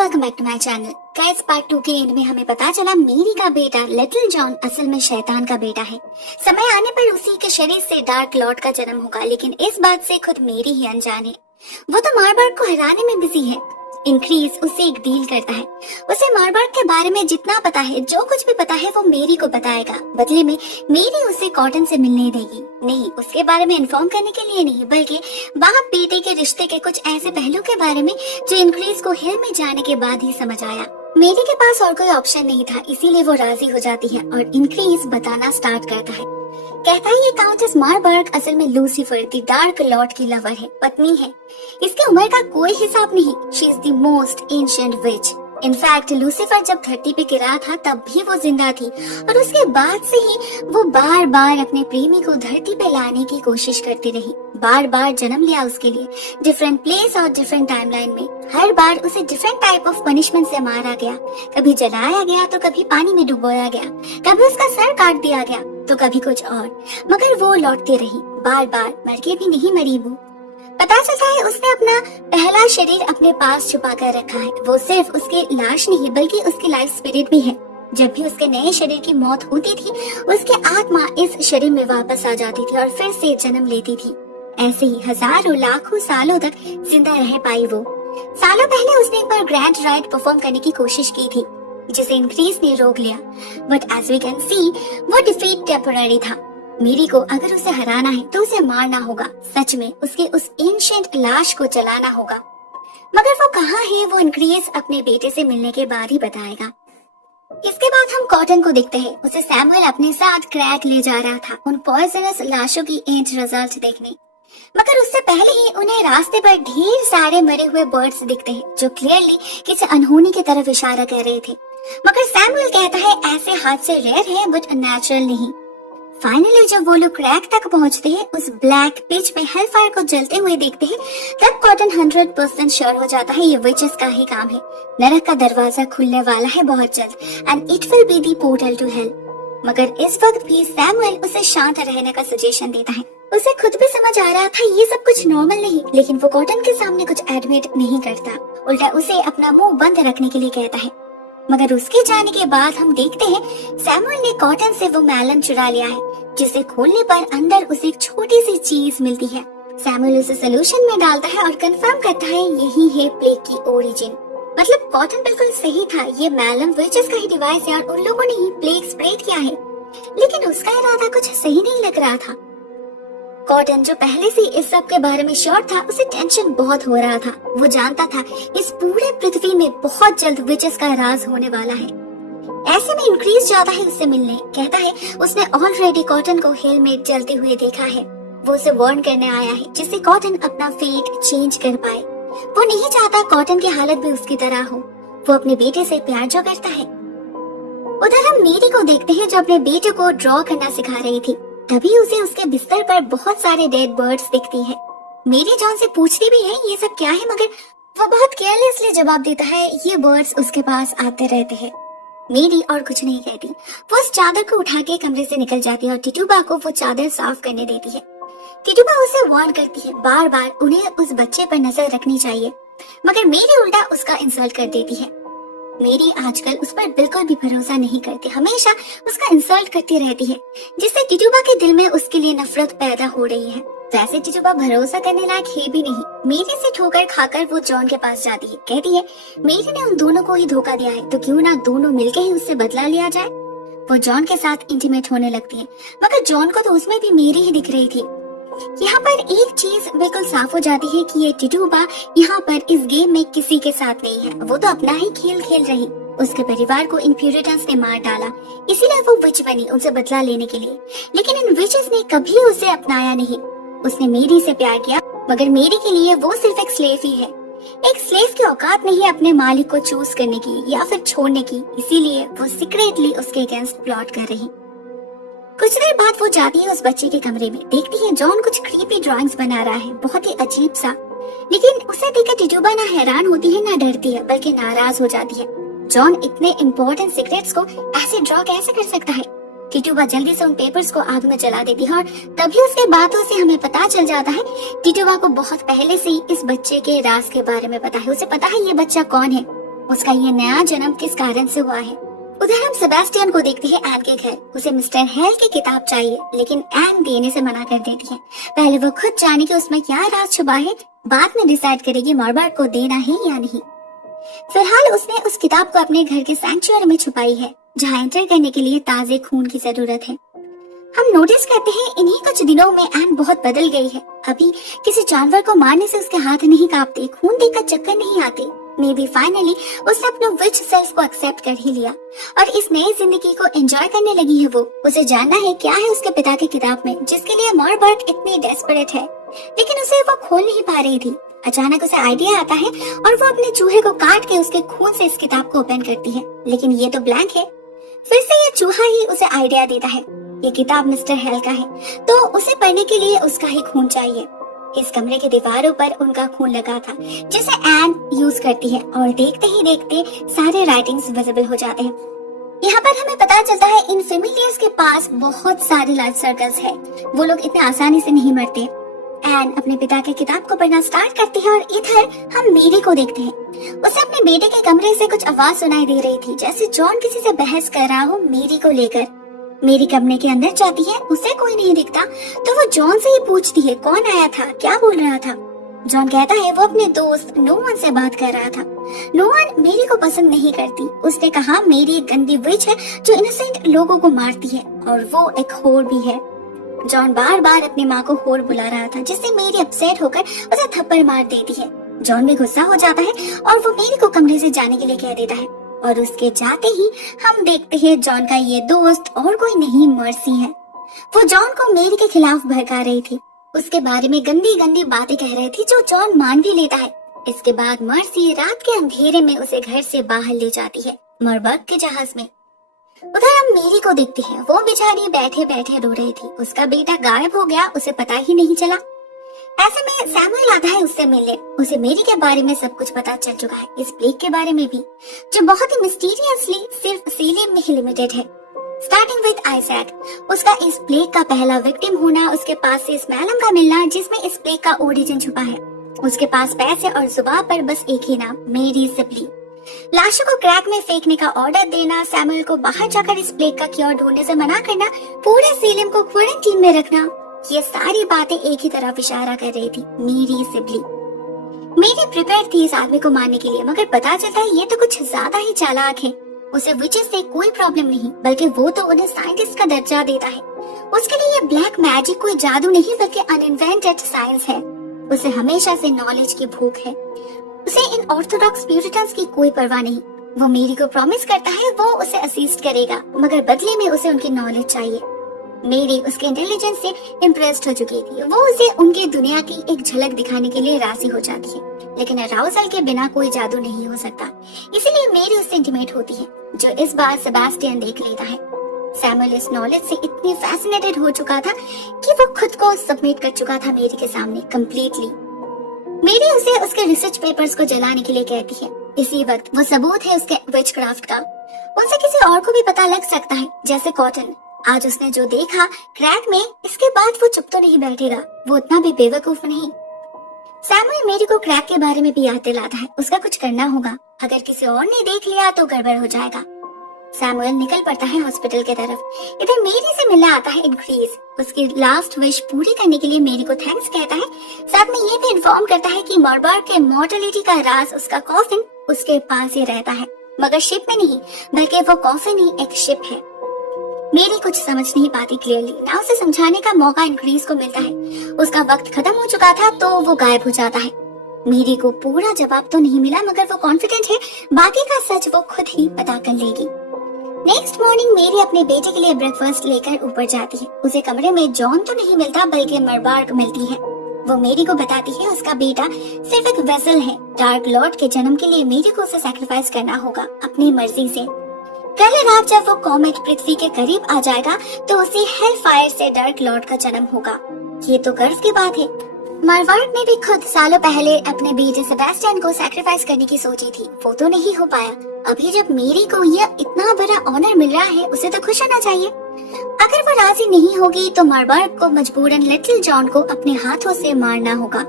Welcome back to my channel. Guys, part 2 के and में हमें पता चला मेरी का बेटा लिटिल जॉन असल में शैतान का बेटा है। समय आने पर उसी के शरीर से डार्क लॉर्ड का जन्म होगा, लेकिन इस बात से खुद मेरी ही अनजान है। वो तो मार्बर्ग को हराने में बिजी है। इंक्रीज उससे एक डील करता है। उसे मार्बर्ग के बारे में जितना पता है, जो कुछ भी पता है, वो मेरी को बताएगा। बदले में मेरी उसे कॉटन से मिलने देगी। नहीं, उसके बारे में इन्फॉर्म करने के लिए नहीं, बल्कि बाप बेटे के रिश्ते के कुछ ऐसे पहलू के बारे में जो इंक्रीज को हिल में जाने के बाद ही समझ आया। मेरी के पास और कोई ऑप्शन नहीं था, इसीलिए वो राजी हो जाती है और इंक्रीज बताना स्टार्ट करता है। कहता है ये काउंटेस मार्बर्ग असल में लूसीफर द डार्क लॉर्ड की लवर है, पत्नी है। इसकी उम्र का कोई हिसाब नहीं। She is the most ancient which. In fact Lucifer जब धरती पे गिरा था तब भी वो जिंदा थी, और उसके बाद से ही वो बार बार अपने प्रेमी को धरती पे लाने की कोशिश करती रही। बार बार जन्म लिया उसके लिए, डिफरेंट प्लेस और डिफरेंट टाइमलाइन में। हर बार उसे डिफरेंट टाइप ऑफ पनिशमेंट से मारा गया। कभी जलाया गया तो कभी पानी में डुबोया गया, कभी उसका सर काट दिया गया तो कभी कुछ और, मगर वो लौटती रही। बार बार मर के भी नहीं मरी वो। पता चलता है उसने अपना पहला शरीर अपने पास छुपा कर रखा है। वो सिर्फ उसकी लाश नहीं बल्कि उसकी लाइफ स्पिरिट भी है। जब भी उसके नए शरीर की मौत होती थी, उसकी आत्मा इस शरीर में वापस आ जाती थी और फिर से जन्म लेती थी। ऐसे ही हजारों लाखों सालों तक जिंदा रह पाई वो। सालों पहले उसने एक बार ग्रैंड राइड परफॉर्म करने की कोशिश की थी, जिसे इंक्रीज ने रोक लिया। But as we can see, वो डिफीट टेम्पररी था। मेरी को अगर उसे हराना है तो उसे मारना होगा। सच में उसके उस एंशिएंट लाश को जलाना होगा। मगर वो कहाँ है, वो इंक्रीज अपने बेटे से मिलने के बाद ही बताएगा। इसके बाद हम कॉटन को देखते हैं। उसे सैमुअल अपने साथ क्रैक ले जा रहा था उन पॉइजनस लाशों की एंड रिजल्ट देखने। मगर उससे पहले ही उन्हें रास्ते पर ढेर सारे मरे हुए बर्ड्स दिखते हैं, जो क्लियरली किसी अनहोनी की तरफ इशारा कर रहे थे। मगर सैमुअल कहता है ऐसे हादसे रेयर है बट नेचुरल नहीं। फाइनली जब वो लोग क्रैक तक पहुंचते हैं, उस ब्लैक पिच में हेलफायर को जलते हुए देखते हैं, तब कॉटन 100% श्योर हो जाता है ये विचेस का ही काम है। नरक का दरवाजा खुलने वाला है बहुत जल्द, and it will be the portal to hell. मगर इस वक्त भी सैमुअल उसे शांत रहने का सजेशन देता है। उसे खुद भी समझ आ रहा था ये सब कुछ नॉर्मल नहीं, लेकिन वो कॉटन के सामने कुछ एडमिट नहीं करता, उल्टा उसे अपना मुंह बंद रखने के लिए कहता है। मगर उसके जाने के बाद हम देखते हैं सैमुअल ने कॉटन से वो मैलन चुरा लिया है, जिसे खोलने पर अंदर उसे एक छोटी सी चीज मिलती है। सैमुअल उसे सोल्यूशन में डालता है और कंफर्म करता है यही है प्लेग की ओरिजिन। मतलब कॉटन बिल्कुल सही था, ये मैलम विचेस का ही डिवाइस है और उन लोगों ने ही प्लेग स्प्रेड किया है। लेकिन उसका इरादा कुछ सही नहीं लग रहा था। कॉटन जो पहले से इस सब के बारे में श्योर था, उसे टेंशन बहुत हो रहा था। वो जानता था इस पूरे पृथ्वी में बहुत जल्द विचेस का राज होने वाला है। ऐसे में इंक्रीज जाता है उससे मिलने। कहता है उसने ऑलरेडी कॉटन को हेल में जलते हुए देखा है। वो उसे वार्न करने आया है जिससे कॉटन अपना फेट चेंज कर पाए। वो नहीं चाहता कॉटन की हालत भी उसकी तरह हो। वो अपने बेटे से प्यार जो करता है। उधर हम मेरी को देखते हैं जो अपने बेटे को ड्रॉ करना सिखा रही थी। तभी उसे उसके बिस्तर पर बहुत सारे डेड बर्ड्स दिखती है। मेरी जॉन से पूछती भी है ये सब क्या है, मगर वो बहुत केयरलेसली जवाब देता है ये बर्ड्स उसके पास आते रहते हैं। मेरी और कुछ नहीं कहती। वो उस चादर को उठा के कमरे से निकल जाती है और टिटुबा को वो चादर साफ करने देती है। टिटुबा उसे वार्न करती है बार बार उन्हें उस बच्चे पर नजर रखनी चाहिए, मगर मेरी उल्टा उसका इंसल्ट कर देती है। मेरी आजकल उस पर बिल्कुल भी भरोसा नहीं करती, हमेशा उसका इंसल्ट करती रहती है, जिससे टिटुबा के दिल में उसके लिए नफरत पैदा हो रही है। वैसे टिटुबा भरोसा करने लायक है भी नहीं। मेरी से ठोकर खाकर वो जॉन के पास जाती है। कहती है मेरी ने उन दोनों को ही धोखा दिया है, तो क्यों ना दोनों मिलके ही उससे बदला लिया जाए। वो जॉन के साथ इंटीमेट होने लगती है, मगर जॉन को तो उसमें भी मेरी ही दिख रही थी। यहाँ पर एक चीज बिल्कुल साफ हो जाती है कि ये टिटुबा यहाँ पर इस गेम में किसी के साथ नहीं है। वो तो अपना ही खेल खेल रही। उसके परिवार को इन प्यूरिटन्स ने मार डाला, इसीलिए वो विच बनी उनसे बदला लेने के लिए। लेकिन इन विचेस ने कभी उसे अपनाया नहीं। उसने मेरी से प्यार किया, मगर मेरी के लिए वो सिर्फ एक स्लेव ही है। एक स्लेव की औकात नहीं अपने मालिक को चूज करने की या फिर छोड़ने की, इसीलिए वो सीक्रेटली उसके अगेंस्ट प्लॉट कर रही। कुछ देर बाद वो जाती है उस बच्चे के कमरे में। देखती है जॉन कुछ क्रीपी ड्राइंग्स बना रहा है, बहुत ही अजीब सा। लेकिन उसे देखकर टिटुबा ना हैरान होती है ना डरती है, बल्कि नाराज हो जाती है। जॉन इतने इम्पोर्टेंट सीक्रेट्स को ऐसे ड्रॉ कैसे कर सकता है। टिटुबा जल्दी से उन पेपर्स को आग में जला देती है और तभी उसके बातों से हमें पता चल जाता है टिटुबा को बहुत पहले से ही इस बच्चे के राज के बारे में पता है। उसे पता है ये बच्चा कौन है। उसका ये नया जन्म किस कारण से हुआ है। उधर हम सेबेस्टियन को देखते हैं एन के घर। उसे मिस्टर हेल की किताब चाहिए, लेकिन एन देने से मना कर देती है। पहले वो खुद जाने कि उसमें क्या राज छुपा है, बाद में डिसाइड करेगी मॉर्बार्ट को देना है या नहीं। फिलहाल उसने उस किताब को अपने घर के सैंक्चुअरी में छुपाई है, जहाँ एंटर करने के लिए ताजे खून की जरूरत है। हम नोटिस करते हैं इन्हीं कुछ दिनों में एन बहुत बदल गई है। अभी किसी जानवर को मारने से उसके हाथ नहीं कांपते, खून देखकर चक्कर नहीं आते। मे बी फाइनली उसने अपने विच सेल्फ को एक्सेप्ट कर ही लिया और इस नई जिंदगी को एंजॉय करने लगी है। वो उसे जानना है क्या है उसके पिता की किताब में, जिसके लिए मॉर्बार्ट इतनी डेस्परेट है, लेकिन उसे वो खोल नहीं पा रही थी। अचानक उसे आइडिया आता है और वो अपने चूहे को काट के उसके खून से इस किताब को ओपन करती है, लेकिन ये तो ब्लैंक है। फिर से ये चूहा ही उसे आइडिया देता है, ये किताब मिस्टर हेल का है, तो उसे पढ़ने के लिए उसका ही खून चाहिए। इस कमरे की दीवारों पर उनका खून लगा था, जिसे एन यूज करती है, और देखते ही देखते सारे राइटिंग्स विजिबल हो जाते हैं। यहाँ पर हमें पता चलता है इन फेमिलियर्स के पास बहुत सारे लाइफ सर्कल्स है, वो लोग इतने आसानी से नहीं मरते। एन अपने पिता की किताब को पढ़ना स्टार्ट करती है और इधर हम मेरी को देखते हैं। उसे अपने बेटे के कमरे से कुछ आवाज सुनाई दे रही थी, जैसे जॉन किसी से बहस कर रहा हो मेरी को लेकर। मेरी कमरे के अंदर जाती है, उसे कोई नहीं दिखता, तो वो जॉन से ही पूछती है कौन आया था, क्या बोल रहा था। जॉन कहता है वो अपने दोस्त नोवन से बात कर रहा था। नोवन मेरी को पसंद नहीं करती, उसने कहा मेरी एक गंदी विच है जो इनोसेंट लोगों को मारती है, और वो एक होर भी है। जॉन बार बार अपनी माँ को होर बुला रहा था, जिससे मेरी अपसेट होकर उसे थप्पड़ मार देती है। जॉन भी गुस्सा हो जाता है और वो मेरी को कमरे से जाने के लिए कह देता है, और उसके जाते ही हम देखते हैं जॉन का ये दोस्त और कोई नहीं मर्सी है। वो जॉन को मेरी के खिलाफ भड़का रही थी, उसके बारे में गंदी गंदी बातें कह रही थी जो जॉन मान भी लेता है। इसके बाद मर्सी रात के अंधेरे में उसे घर से बाहर ले जाती है, मॉर्बार्ट के जहाज में। उधर हम मेरी को देखते हैं, वो बेचारी बैठे बैठे रो रही थी। उसका बेटा गायब हो गया, उसे पता ही नहीं चला। ऐसे में सैमुअल आता है उससे मिलने। उसे मेरी के बारे में सब कुछ पता चल चुका है, इस प्लेग के बारे में भी, जो बहुत ही मिस्टीरियसली सिर्फ सीलियम में ही लिमिटेड है। स्टार्टिंग विद आइजैक, उसका इस प्लेग का पहला विक्टिम होना, उसके पास से इस मैलम का मिलना जिसमें इस प्लेग का ओरिजिन छुपा है, उसके पास पैसे और जुबान पर बस एक ही नाम, मेरी सिपली। लाशों को क्रैक में फेंकने का ऑर्डर देना, सैमुअल को बाहर जाकर इस प्लेग का क्योर ढूंढने से मना करना, पूरे सीलियम को क्वारंटीन में रखना, ये सारी बातें एक ही तरफ इशारा कर रही थी, मेरी सिबली। मेरी प्रिपेयर थी इस आदमी को मारने के लिए, मगर पता चलता है ये तो कुछ ज्यादा ही चालाक है। उसे विचेस से कोई प्रॉब्लम नहीं, बल्कि वो तो उन्हें साइंटिस्ट का दर्जा देता है। उसके लिए ये ब्लैक मैजिक कोई जादू नहीं बल्कि अनइन्वेंटेड साइंस है। उसे हमेशा से नॉलेज की भूख है। उसे इन ऑर्थोडॉक्स प्यूरिटन्स की कोई परवाह नहीं। वो मेरी को प्रॉमिस करता है वो उसे असिस्ट करेगा, मगर बदले में उसे उनकी नॉलेज चाहिए। मेरी उसके इंटेलिजेंस से इम्प्रेस्ड हो चुकी थी। वो उसे उनकी दुनिया की एक झलक दिखाने के लिए राजी हो जाती है, लेकिन अराउजल के बिना कोई जादू नहीं हो सकता। इसीलिए मेरी उससे इंटीमेट होती है, जो इस बार सेबेस्टियन देख लेता है। सैमुअल इस नॉलेज से इतनी फैसिनेटेड हो चुका था कि वो खुद को सबमिट कर चुका था मेरी के सामने कंप्लीटली। मेरी उसे उसके रिसर्च पेपर्स को जलाने के लिए कहती है। इसी वक्त वो सबूत है उसके विचक्राफ्ट का, उनसे किसी और को भी पता लग सकता है, जैसे कॉटन। आज उसने जो देखा क्रैक में, इसके बाद वो चुप तो नहीं बैठेगा, वो उतना भी बेवकूफ नहीं। सैमुअल मेरी को क्रैक के बारे में भी याद दिलाता है, उसका कुछ करना होगा, अगर किसी और ने देख लिया तो गड़बड़ हो जाएगा। सैमुअल निकल पड़ता है हॉस्पिटल के तरफ। इधर मेरी से मिलने आता है इंक्रीज। उसकी लास्ट विश पूरी करने के लिए मेरी को थैंक्स कहता है, साथ में ये भी इन्फॉर्म करता है कि मॉर्बार्ट के मॉर्टेलिटी का राज उसका कॉफिन उसके पास ही रहता है, मगर शिप में नहीं, बल्कि वो कॉफिन ही एक शिप है। मेरी कुछ समझ नहीं पाती क्लियरली, ना उसे समझाने का मौका इंक्रीज को मिलता है। उसका वक्त खत्म हो चुका था तो वो गायब हो जाता है। मेरी को पूरा जवाब तो नहीं मिला, मगर वो कॉन्फिडेंट है बाकी का सच वो खुद ही पता कर लेगी। नेक्स्ट मॉर्निंग मेरी अपने बेटे के लिए ब्रेकफास्ट लेकर ऊपर जाती है। उसे कमरे में जॉन तो नहीं मिलता, बल्कि मॉर्बार्ट मिलती है। वो मेरी को बताती है उसका बेटा सिर्फ एक वेसल है। डार्क लॉर्ड के जन्म के लिए मेरी को उसे सैक्रिफाइस करना होगा अपनी मर्जी से। कल रात जब वो कॉमेट पृथ्वी के करीब आ जाएगा तो उसे हेल फायर से डार्क लॉर्ड का जन्म होगा। ये तो गर्व की बात है। मॉर्बार्ट ने भी खुद सालों पहले अपने बेटे सेबेस्टियन को सैक्रिफाइस करने की सोची थी, वो तो नहीं हो पाया। अभी जब मेरी को यह इतना बड़ा ऑनर मिल रहा है, उसे तो खुश होना चाहिए। अगर वो राजी नहीं होगी तो मॉर्बार्ट को मजबूरन लिटिल जॉन को अपने हाथों से मारना होगा।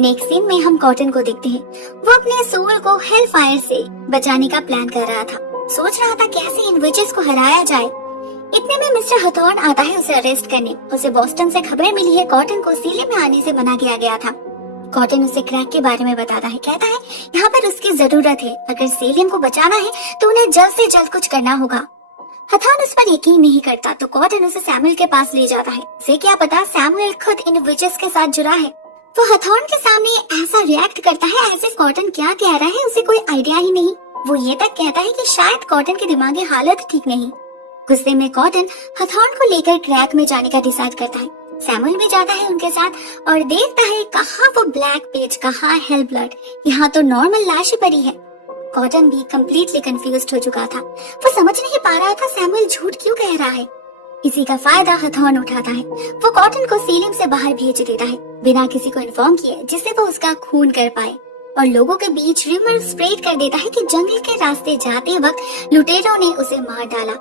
नेक्स्ट सीन में हम कॉटन को देखते हैं। वो अपने सोल को हेल फायर से बचाने का प्लान कर रहा था, सोच रहा था कैसे इन विचेस को हराया जाए। इतने में मिस्टर हथॉर्न आता है उसे अरेस्ट करने। उसे बोस्टन से खबरें मिली है कॉटन को सीले में आने से मना किया गया था। कॉटन उसे क्रैक के बारे में बताता है, कहता है यहाँ पर उसकी जरूरत है, अगर सेलियम को बचाना है तो उन्हें जल्द से जल्द कुछ करना होगा। हथॉर्न उस पर यकीन नहीं करता तो कॉटन उसे सैमुअल के पास ले जाता है। उसे क्या पता सैमुअल खुद इन विचेस के साथ जुड़ा है। वो हथॉर्न के सामने ऐसा रिएक्ट करता है ऐसे कॉटन क्या कह रहा है उसे कोई आइडिया ही नहीं। वो ये तक कहता है कि शायद कॉटन की दिमागी हालत ठीक नहीं। गुस्से में कॉटन हथॉर्न को लेकर क्रैक में जाने का डिसाइड करता है। सैमुअल भी जाता है उनके साथ और देखता है कहाँ वो ब्लैक पेज, कहाँ हेल ब्लड, यहाँ तो नॉर्मल लाश ही पड़ी है। कॉटन भी कम्प्लीटली कंफ्यूज्ड हो चुका था। वो समझ नहीं पा रहा था सैमुअल झूठ क्यों कह रहा है। इसी का फायदा हथॉर्न उठाता है। वो कॉटन को सीलिंग से बाहर भेज देता है बिना किसी को इन्फॉर्म किए, जिससे वो उसका खून कर पाए, और लोगों के बीच रूमर स्प्रेड कर देता है कि जंगल के रास्ते जाते वक्त लुटेरों ने उसे मार डाला।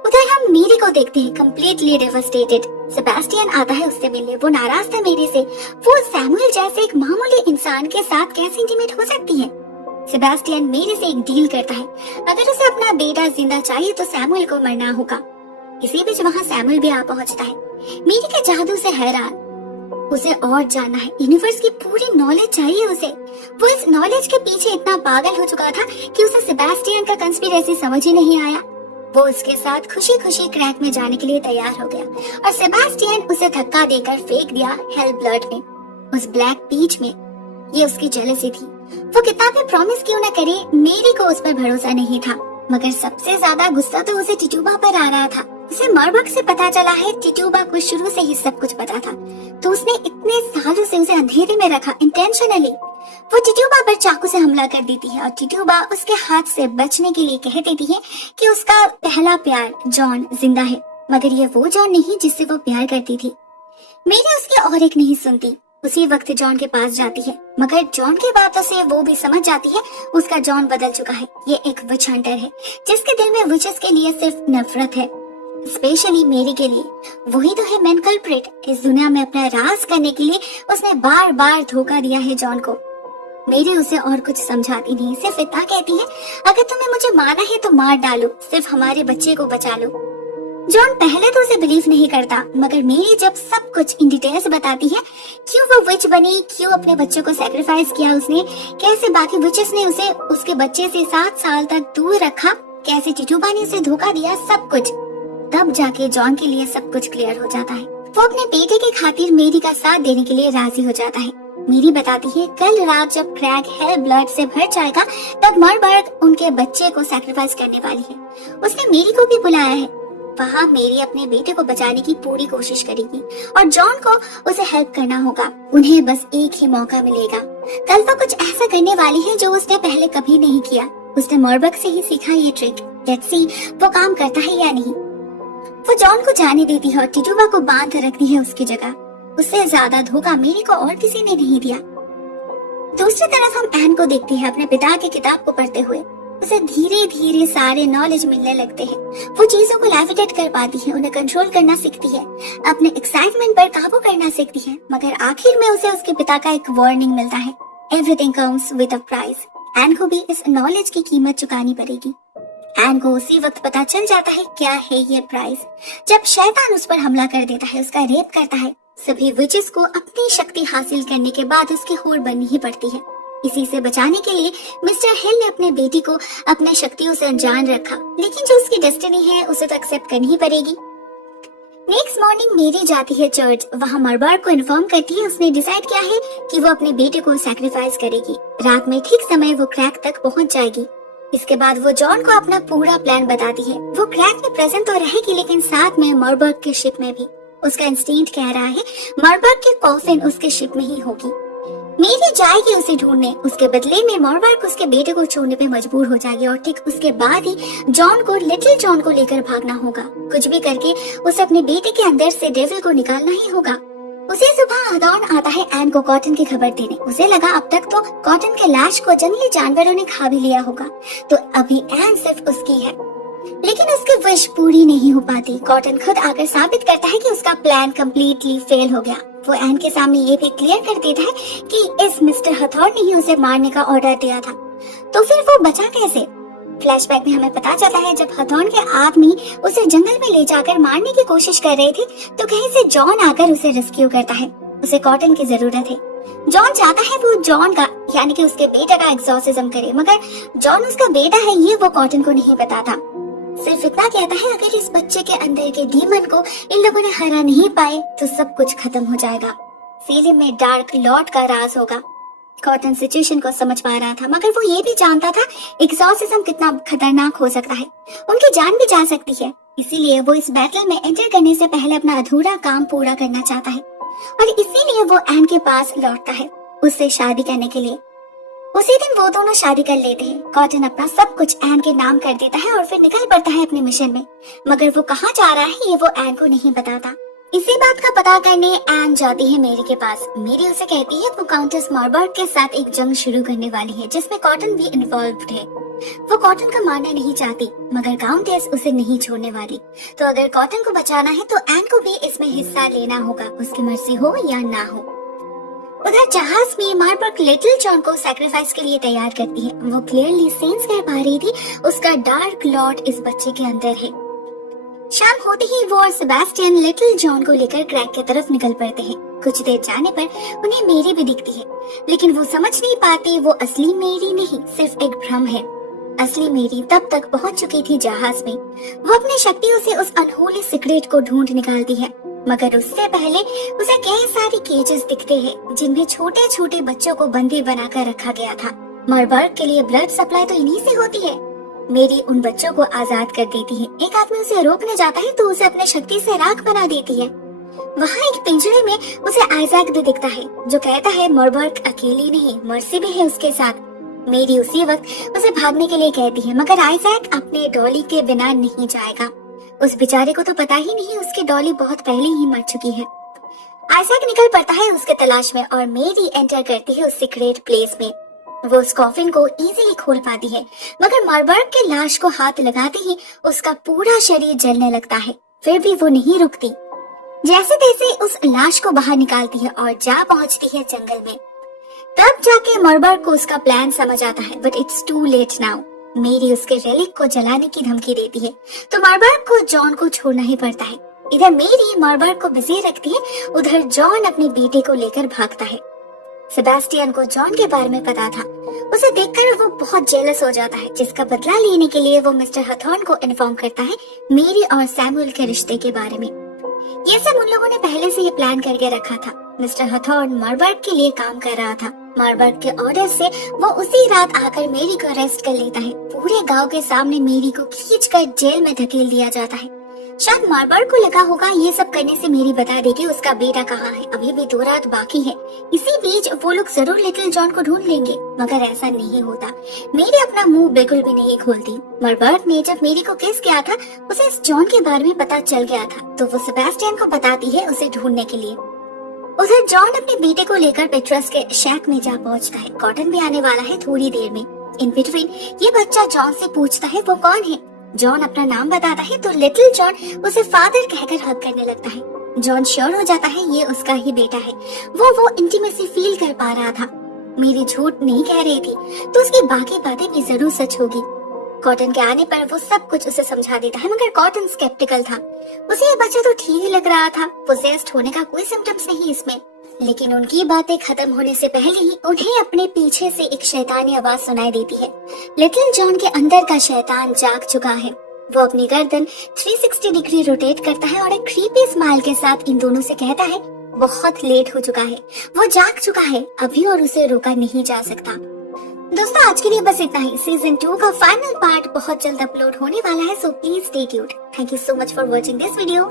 उधर हम मेरी को देखते हैं कंप्लीटली डेवास्टेटेड। सेबेस्टियन आता है उससे मिलने। वो नाराज था मेरी से। वो सैमुअल जैसे एक मामूली इंसान के साथ कैसे इंटीमेट हो सकती है। सेबेस्टियन मेरी से एक डील करता है, अगर उसे अपना बेटा जिंदा चाहिए तो सैमुअल को मरना होगा। इसी बीच वहाँ सैमुअल भी आ पहुँचता है, मेरी के जादू से हैरान। उसे और जानना है, यूनिवर्स की पूरी नॉलेज चाहिए उसे। वो इस नॉलेज के पीछे इतना पागल हो चुका था कि उसे सेबेस्टियन का कंस्पिरेसी समझ ही नहीं आया। वो उसके साथ खुशी खुशी क्रैक में जाने के लिए तैयार हो गया और सेबेस्टियन उसे धक्का देकर फेंक दिया हेल ब्लड में, उस ब्लैक पीच में। ये उसकी जेलसी थी। वो कितना भी प्रॉमिस क्यों न करे, मेरी को उस पर भरोसा नहीं था, मगर सबसे ज्यादा गुस्सा तो उसे टिटुबा पर आ रहा था। उसे मरबक से पता चला है टिटुबा को शुरू से ही सब कुछ पता था, तो उसने इतने सालों से उसे अंधेरे में रखा इंटेंशनली। वो टिटुबा पर चाकू से हमला कर देती है और टिटुबा उसके हाथ से बचने के लिए कह देती है कि उसका पहला प्यार जॉन जिंदा है, मगर ये वो जॉन नहीं जिससे वो प्यार करती थी। मेरी उसकी और एक नहीं सुनती। उसी वक्त जॉन के पास जाती है, मगर जॉन की बातों से वो भी समझ जाती है उसका जॉन बदल चुका है। ये एक विच हंटर है जिसके दिल में विचेस के लिए सिर्फ नफरत है, स्पेशली मेरी के लिए। वही तो है मेन कल्प्रिट। इस दुनिया में अपना राज करने के लिए उसने बार बार धोखा दिया है जॉन को। मेरी उसे और कुछ समझाती नहीं, सिर्फ इतना कहती है, अगर तुम्हें मुझे मारना है तो मार डालो, सिर्फ हमारे बच्चे को बचा लो। जॉन पहले तो उसे बिलीव नहीं करता, मगर मेरी जब सब कुछ इन डिटेल्स बताती है, क्यों वो विच बनी, क्यों अपने बच्चे को सैक्रिफाइस किया उसने, कैसे बाकी विचेस ने उसे उसके बच्चे से 7 साल तक दूर रखा, कैसे टिटुबा ने उसे धोखा दिया, सब कुछ। तब जाके जॉन के लिए सब कुछ क्लियर हो जाता है। वो अपने बेटे की खातिर मेरी का साथ देने के लिए राजी हो जाता है। मेरी बताती है, कल रात जब क्रैक हेल ब्लड से भर जाएगा तब मरबर्ग उनके बच्चे को सैक्रिफाइस करने वाली है। उसने मेरी को भी बुलाया है। वहाँ मेरी अपने बेटे को बचाने की पूरी कोशिश करेगी और जॉन को उसे हेल्प करना होगा। उन्हें बस एक ही मौका मिलेगा। कल वो कुछ ऐसा करने वाली है जो उसने पहले कभी नहीं किया। उसने मरबर्ग से ही सीखा ये ट्रिक। लेट्स सी वो काम करता है या नहीं। वो जॉन को जाने देती है और टिटुबा को बांध रखती है उसकी जगह। उससे ज्यादा धोखा मेरी को और किसी ने नहीं दिया। दूसरी तरफ हम एन को देखते हैं अपने पिता की किताब को पढ़ते हुए। उसे धीरे धीरे सारे नॉलेज मिलने लगते हैं। वो चीजों को लेविटेट कर पाती है, उन्हें कंट्रोल करना सीखती है, अपने एक्साइटमेंट पर काबू करना सीखती है। मगर आखिर में उसे उसके पिता का एक वार्निंग मिलता है, everything comes with a price. एन को भी इस नॉलेज की कीमत चुकानी पड़ेगी। एन को उसी वक्त पता चल जाता है क्या है ये प्राइस, जब शैतान उस पर हमला कर देता है, उसका रेप करता है। सभी विचेस को अपनी शक्ति हासिल करने के बाद उसकी होड़ बननी ही पड़ती है। इसी से बचाने के लिए मिस्टर हिल ने अपने बेटी को अपने शक्तियों से अनजान रखा, लेकिन जो उसकी डेस्टिनी है उसे तो एक्सेप्ट करनी ही पड़ेगी। नेक्स्ट मॉर्निंग मेरी जाती है चर्च। वहाँ मरबर्ग को इन्फॉर्म करती है उसने डिसाइड किया है कि वो अपने बेटे को सैक्रिफाइस करेगी। रात में ठीक समय वो क्रैक तक पहुँच जाएगी। इसके बाद वो जॉन को अपना पूरा प्लान बताती है। वो क्रैक में प्रेजेंट तो रहेगी, लेकिन साथ में मरबर्ग के शिप में भी। उसका इंस्टिंक्ट कह रहा है मरबर्ग की कॉफिन उसके शिप में ही होगी। मेरी जाएगी उसे ढूंढने। उसके बदले में मरबर्ग उसके बेटे को छोड़ने पे मजबूर हो जाएगी और ठीक उसके बाद ही जॉन को, लिटिल जॉन को लेकर भागना होगा। कुछ भी करके उसे अपने बेटे के अंदर से डेविल को निकालना ही होगा। उसी सुबह हथॉर्न आता है एन को कॉटन की खबर देने। उसे लगा अब तक तो कॉटन के लाश को जंगली जानवरों ने खा भी लिया होगा, तो अभी एन सिर्फ उसकी है। लेकिन उसकी विश पूरी नहीं हो पाती। कॉटन खुद आकर साबित करता है कि उसका प्लान कम्प्लीटली फेल हो गया। वो एन के सामने ये भी क्लियर कर देता है कि इस मिस्टर हथौड़ ने ही उसे मारने का ऑर्डर दिया था। तो फिर वो बचा कैसे? फ्लैशबैक में हमें पता चला है जब हथौड़ के आदमी उसे जंगल में ले जाकर मारने की कोशिश कर रहे थे तो कहीं से जॉन आकर उसे रेस्क्यू करता है। उसे कॉटन की जरूरत है। जॉन चाहता है वो जॉन का यानी कि उसके बेटे का एक्सॉर्सिज्म करे, मगर जॉन उसका बेटा है ये वो कॉटन को नहीं बताता। सिर्फ इतना कहता है अगर इस बच्चे के अंदर के डीमन को इन लोगों ने हरा नहीं पाए तो सब कुछ खत्म हो जाएगा। फिल्म में डार्क लॉर्ड का राज होगा। कॉटन सिचुएशन को समझ पा रहा था, मगर वो ये भी जानता था एक्सॉर्सिज्म कितना खतरनाक हो सकता है, उनकी जान भी जा सकती है। इसीलिए वो इस बैटल में एंटर करने से पहले अपना अधूरा काम पूरा करना चाहता है और इसीलिए वो एन के पास लौटता है उससे शादी करने के लिए। उसी दिन वो दोनों शादी कर लेते हैं। कॉटन अपना सब कुछ एन के नाम कर देता है और फिर निकल पड़ता है अपने मिशन में, मगर वो कहाँ जा रहा है ये वो एन को नहीं बताता। इसी बात का पता करने एन जाती है मेरी के पास। मेरी उसे कहती है वो काउंटेस मॉर्बर्ग के साथ एक जंग शुरू करने वाली है जिसमें कॉटन भी इन्वॉल्व्ड है। वो कॉटन का मानना नहीं चाहती, मगर काउंटेस उसे नहीं छोड़ने वाली। तो अगर कॉटन को बचाना है तो एन को भी इसमें हिस्सा लेना होगा, उसकी मर्जी हो या ना हो। उधर जहाज में मॉर्बर्ग लिटिल जॉन को सैक्रिफाइस के लिए तैयार करती है। वो क्लियरली सेंस कर पा रही थी उसका डार्क लॉर्ड इस बच्चे के अंदर है। शाम होते ही वो और सेबेस्टियन लिटिल जॉन को लेकर क्रैक की तरफ निकल पड़ते हैं। कुछ देर जाने पर उन्हें मेरी भी दिखती है, लेकिन वो समझ नहीं पाते वो असली मेरी नहीं सिर्फ एक भ्रम है। असली मेरी तब तक पहुंच चुकी थी जहाज में। वो अपनी शक्तियों से उस अनहोली सिगरेट को ढूंढ निकालती है, मगर उससे पहले उसे कई सारे केजेस दिखते हैं जिनमें छोटे छोटे बच्चों को बंदी बनाकर रखा गया था। मॉर्बर्ग के लिए ब्लड सप्लाई तो इन्हीं से होती है। मेरी उन बच्चों को आजाद कर देती है। एक आदमी उसे रोकने जाता है तो उसे अपने शक्ति से राख बना देती है। वहाँ एक पिंजरे में उसे आइजैक भी दिखता है जो कहता है मॉर्बर्ग अकेली नहीं, मर्सी भी है उसके साथ। मेरी उसी वक्त उसे भागने के लिए कहती है, मगर आइजैक अपने डॉली के बिना नहीं जाएगा। उस बेचारे को तो पता ही नहीं उसकी डॉली बहुत पहले ही मर चुकी है। आइजैक निकल पड़ता है उसके तलाश में और मेरी एंटर करती है उस सीक्रेट प्लेस में। वो उस कॉफिन को इजीली खोल पाती है, मगर मॉर्बर्ग के लाश को हाथ लगाते ही उसका पूरा शरीर जलने लगता है। फिर भी वो नहीं रुकती। जैसे तैसे उस लाश को बाहर निकालती है और जा पहुंचती है जंगल में। तब जाके मॉर्बर्ग को उसका प्लान समझ आता है, but it's too late now. मेरी उसके रेलिक को जलाने की धमकी देती है, तो मॉर्बर्ग को जॉन को छोड़ना ही पड़ता है। इधर मेरी मॉर्बर्ग को बिजी रखती है, उधर जॉन अपने बेटे को लेकर भागता है। सेबेस्टियन को जॉन के बारे में पता था। उसे देखकर वो बहुत जेलस हो जाता है, जिसका बदला लेने के लिए वो मिस्टर हथॉर्न को इन्फॉर्म करता है मेरी और सैमुअल के रिश्ते के बारे में। ये सब उन लोगों ने पहले से ही प्लान करके रखा था। मिस्टर हथॉर्न मॉर्बर्ग के लिए काम कर रहा था। मॉर्बर्ग के ऑर्डर से वो उसी रात आकर मेरी को अरेस्ट कर लेता है। पूरे गांव के सामने मेरी को खींचकर जेल में धकेल दिया जाता है। शायद मॉर्बर्ग को लगा होगा ये सब करने से मेरी बता देगी उसका बेटा कहाँ है, अभी भी 2 रात बाकी है, इसी बीच वो लोग जरूर लिटिल जॉन को ढूंढ लेंगे। मगर ऐसा नहीं होता। मेरी अपना मुंह बिल्कुल भी नहीं खोलती। मॉर्बर्ग ने जब मेरी को किस किया था उसे इस जॉन के बारे में पता चल गया था, तो वो सेबेस्टियन को बताती है उसे ढूंढने के लिए। उधर जॉन अपने बेटे को लेकर पेट्रस के शैक में जा पहुंचता है। कॉटन भी आने वाला है थोड़ी देर में। इन बिटवीन ये बच्चा जॉन से पूछता है वो कौन है। जॉन अपना नाम बताता है तो लिटिल जॉन उसे फादर कहकर हग करने लगता है। जॉन श्योर हो जाता है ये उसका ही बेटा है। वो इंटीमेसी फील कर पा रहा था। मेरी झूठ नहीं कह रही थी, तो उसकी बाकी बातें भी जरूर सच होगी। कॉटन के आने पर वो सब कुछ उसे समझा देता है, मगर कॉटन स्केप्टिकल था। उसे ये बच्चा तो ठीक ही लग रहा था, पोजेस्ड होने का कोई सिम्टम्स नहीं इसमें। लेकिन उनकी बातें खत्म होने से पहले ही उन्हें अपने पीछे से एक शैतानी आवाज सुनाई देती है। लिटिल जॉन के अंदर का शैतान जाग चुका है। वो अपनी गर्दन 360 डिग्री रोटेट करता है और एक क्रीपी स्माइल के साथ इन दोनों से कहता है बहुत लेट हो चुका है, वो जाग चुका है अभी और उसे रोका नहीं जा सकता। दोस्तों आज के लिए बस इतना ही। सीजन 2 का फाइनल पार्ट बहुत जल्द अपलोड होने वाला है, so please stay tuned. Thank you so much for watching this video.